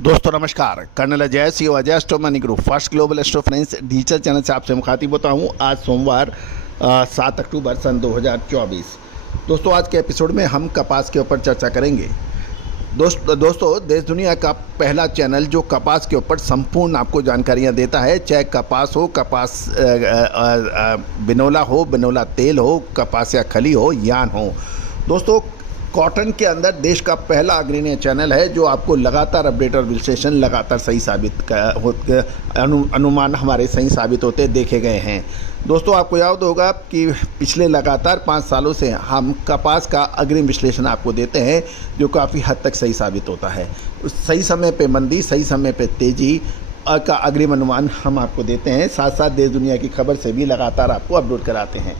दोस्तों नमस्कार, colonel Ajay C Ajay astro money group first global astro finance digital channel से आपसे मुखातिब होता हूँ। आज सोमवार 7 अक्टूबर सन 2024। दोस्तों आज के एपिसोड में हम कपास के ऊपर चर्चा करेंगे। दोस्तों देश दुनिया का पहला चैनल जो कपास के ऊपर संपूर्ण आपको जानकारियाँ देता है, चाहे कपास हो, कपास बिनोला हो, बिनोला तेल हो, कपास या खली हो, यान हो। दोस्तों कॉटन के अंदर देश का पहला अग्रणी चैनल है जो आपको लगातार अपडेट और विश्लेषण लगातार सही साबित अनुमान हमारे सही साबित होते देखे गए हैं। दोस्तों आपको याद होगा कि पिछले लगातार 5 सालों से हम कपास का अग्रिम विश्लेषण आपको देते हैं जो काफ़ी हद तक सही साबित होता है। सही समय पे मंदी, सही समय पे तेज़ी का अग्रिम अनुमान हम आपको देते हैं, साथ साथ देश दुनिया की खबर से भी लगातार आपको अपडेट कराते हैं।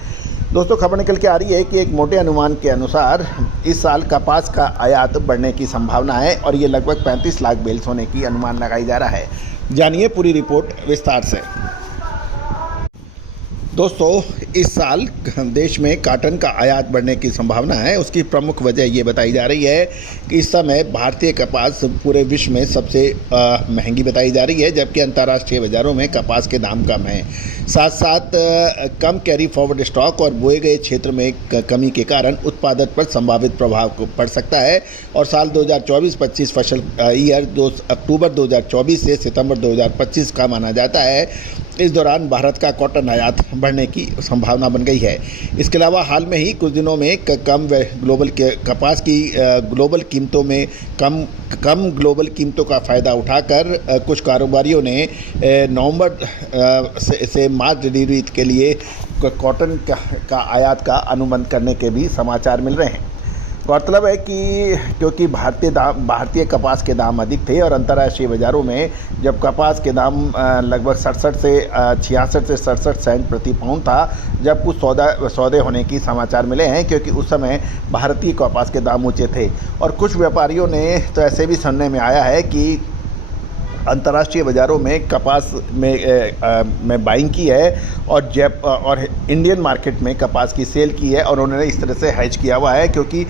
दोस्तों खबर निकल के आ रही है कि एक मोटे अनुमान के अनुसार इस साल कपास का आयात बढ़ने की संभावना है और ये लगभग 35 लाख बेल्स होने की अनुमान लगाई जा रहा है। जानिए पूरी रिपोर्ट विस्तार से। दोस्तों इस साल देश में कॉटन का आयात बढ़ने की संभावना है। उसकी प्रमुख वजह ये बताई जा रही है कि इस समय भारतीय कपास पूरे विश्व में सबसे महंगी बताई जा रही है, जबकि अंतर्राष्ट्रीय बाज़ारों में कपास के दाम कम हैं। साथ साथ कम कैरी फॉरवर्ड स्टॉक और बोए गए क्षेत्र में कमी के कारण उत्पादन पर संभावित प्रभाव पड़ सकता है और साल 2024-25 फसल ईयर अक्टूबर 2024 से सितंबर 2025 का माना जाता है। इस दौरान भारत का कॉटन आयात बढ़ने की संभावना बन गई है। इसके अलावा हाल में ही कुछ दिनों में कपास की ग्लोबल कीमतों में कम ग्लोबल कीमतों का फ़ायदा उठाकर कुछ कारोबारियों ने नवंबर से मार्च डिलीवरी के लिए कॉटन का आयात का अनुबंध करने के भी समाचार मिल रहे हैं। गौरतलब है कि क्योंकि भारतीय कपास के दाम अधिक थे और अंतर्राष्ट्रीय बाज़ारों में जब कपास के दाम लगभग 66 से 67 सेंट प्रति पाउंड था, जब कुछ सौदे होने की समाचार मिले हैं, क्योंकि उस समय भारतीय कपास के दाम ऊँचे थे। और कुछ व्यापारियों ने तो ऐसे भी सुनने में आया है कि अंतर्राष्ट्रीय बाज़ारों में कपास में बाइंग की है और इंडियन मार्केट में कपास की सेल की है और उन्होंने इस तरह से हेज किया हुआ है, क्योंकि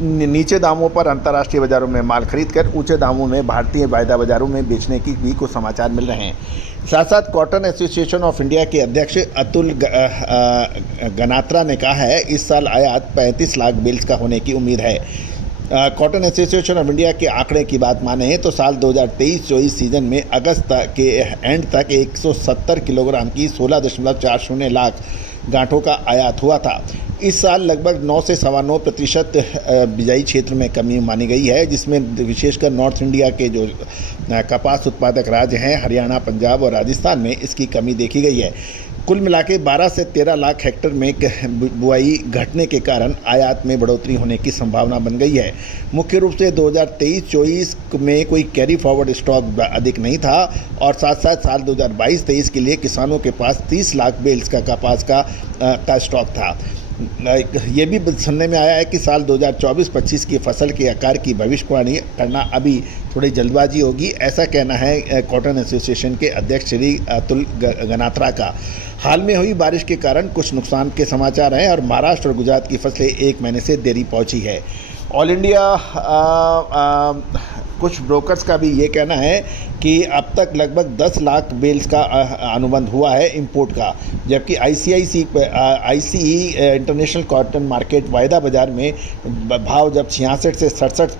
नीचे दामों पर अंतर्राष्ट्रीय बाज़ारों में माल खरीद कर ऊंचे दामों में भारतीय वायदा बाज़ारों में बेचने की भी कुछ समाचार मिल रहे हैं। साथ साथ कॉटन एसोसिएशन ऑफ इंडिया के अध्यक्ष अतुल गनात्रा ने कहा है इस साल आयात 35 लाख बेल्स का होने की उम्मीद है। कॉटन एसोसिएशन ऑफ इंडिया के आंकड़े की बात माने तो साल 2023-24 सीजन में अगस्त के एंड तक 170 किलोग्राम की 16.40 लाख गांठों का आयात हुआ था। इस साल लगभग 9 से 9.25% बिजाई क्षेत्र में कमी मानी गई है, जिसमें विशेषकर नॉर्थ इंडिया के जो कपास उत्पादक राज्य हैं हरियाणा, पंजाब और राजस्थान में इसकी कमी देखी गई है। कुल मिला के 12 से 13 लाख हेक्टेयर में बुआई घटने के कारण आयात में बढ़ोतरी होने की संभावना बन गई है। मुख्य रूप से 2023-24 में कोई कैरी फॉरवर्ड स्टॉक अधिक नहीं था और साथ साथ साल 2022-23 के लिए किसानों के पास 30 लाख बेल्स का कपास का स्टॉक था। ये भी सुनने में आया है कि साल 2024-25 की फसल के आकार की भविष्यवाणी करना अभी थोड़ी जल्दबाजी होगी, ऐसा कहना है कॉटन एसोसिएशन के अध्यक्ष श्री अतुल गनात्रा का। हाल में हुई बारिश के कारण कुछ नुकसान के समाचार हैं और महाराष्ट्र और गुजरात की फसलें 1 महीने से देरी पहुंची है। ऑल इंडिया कुछ ब्रोकर्स का भी ये कहना है कि अब तक लगभग 10 लाख बेल्स का अनुबंध हुआ है इंपोर्ट का, जबकि आईसीई इंटरनेशनल कॉटन मार्केट वायदा बाज़ार में भाव जब 66 से 67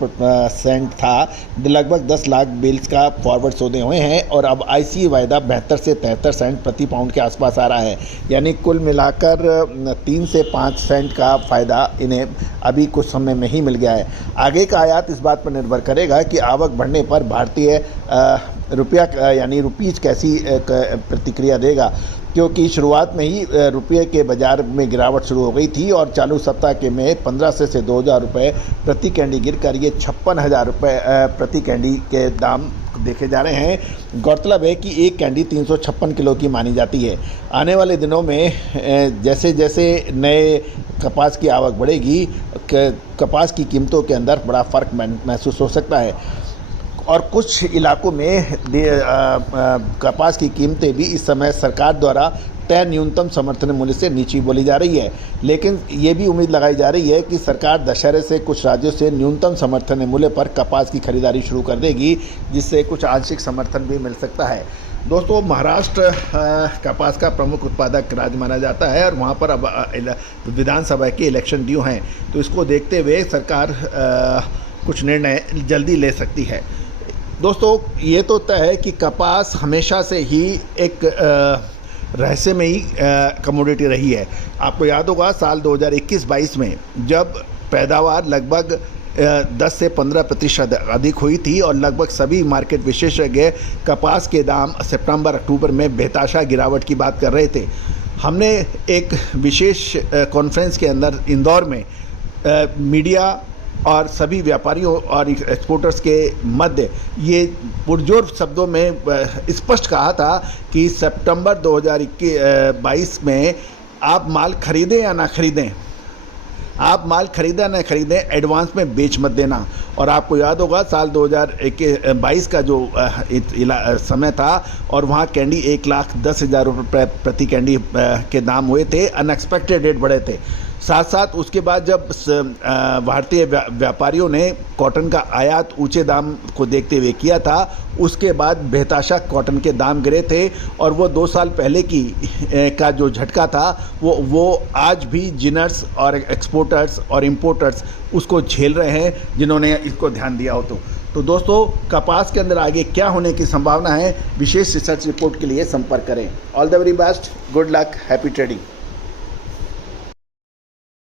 सेंट था, लगभग 10 लाख बेल्स का फॉरवर्ड सौदे हुए हैं और अब आईसीई वायदा 72 से 73 सेंट प्रति पाउंड के आसपास आ रहा है। यानी कुल मिलाकर 3 से 5 सेंट का फ़ायदा इन्हें अभी कुछ समय में ही मिल गया है। आगे का आयात इस बात पर निर्भर करेगा कि आवक बढ़ने पर भारतीय रुपया यानी रुपीज़ कैसी प्रतिक्रिया देगा, क्योंकि शुरुआत में ही रुपये के बाज़ार में गिरावट शुरू हो गई थी और चालू सप्ताह के में 1500 से 2000 रुपये प्रति कैंडी गिरकर ये 56,000 रुपये प्रति कैंडी के दाम देखे जा रहे हैं। गौरतलब है कि एक कैंडी 356 किलो की मानी जाती है। आने वाले दिनों में जैसे जैसे नए कपास की आवक बढ़ेगी, कपास की कीमतों के अंदर बड़ा फ़र्क महसूस हो सकता है। और कुछ इलाकों में कपास की कीमतें भी इस समय सरकार द्वारा तय न्यूनतम समर्थन मूल्य से नीचे बोली जा रही है। लेकिन ये भी उम्मीद लगाई जा रही है कि सरकार दशहरे से कुछ राज्यों से न्यूनतम समर्थन मूल्य पर कपास की खरीदारी शुरू कर देगी, जिससे कुछ आंशिक समर्थन भी मिल सकता है। दोस्तों, महाराष्ट्र कपास का प्रमुख उत्पादक राज्य माना जाता है और वहाँ पर अब विधानसभा के इलेक्शन ड्यू हैं, तो इसको देखते हुए सरकार कुछ निर्णय जल्दी ले सकती है। दोस्तों, ये तो तय है कि कपास हमेशा से ही एक रहस्यमयी कमोडिटी रही है। आपको याद होगा साल 2021-22 में जब पैदावार लगभग 10 से 15% अधिक हुई थी और लगभग सभी मार्केट विशेषज्ञ कपास के दाम सितंबर-अक्टूबर में बेतहाशा गिरावट की बात कर रहे थे। हमने एक विशेष कॉन्फ्रेंस के अंदर इंदौर में मीडिया और सभी व्यापारियों और एक्सपोर्टर्स के मध्य ये पुरजोर शब्दों में स्पष्ट कहा था कि सितंबर 2022 में आप माल खरीदें या ना खरीदें, आप माल खरीदें ना खरीदें, एडवांस में बेच मत देना। और आपको याद होगा साल 2022 का जो समय था और वहाँ कैंडी 1,10,000 रुपये प्रति कैंडी के दाम हुए थे, अनएक्सपेक्टेड रेट बढ़े थे। साथ साथ उसके बाद जब भारतीय व्यापारियों ने कॉटन का आयात ऊंचे दाम को देखते हुए किया था, उसके बाद बेतहाशा कॉटन के दाम गिरे थे और वो 2 साल पहले की का जो झटका था वो आज भी जिनर्स और एक्सपोर्टर्स और इंपोर्टर्स उसको झेल रहे हैं, जिन्होंने इसको ध्यान दिया हो। तो दोस्तों, कपास के अंदर आगे क्या होने की संभावना है, विशेष रिसर्च रिपोर्ट के लिए संपर्क करें। All the very best, good luck, happy trading.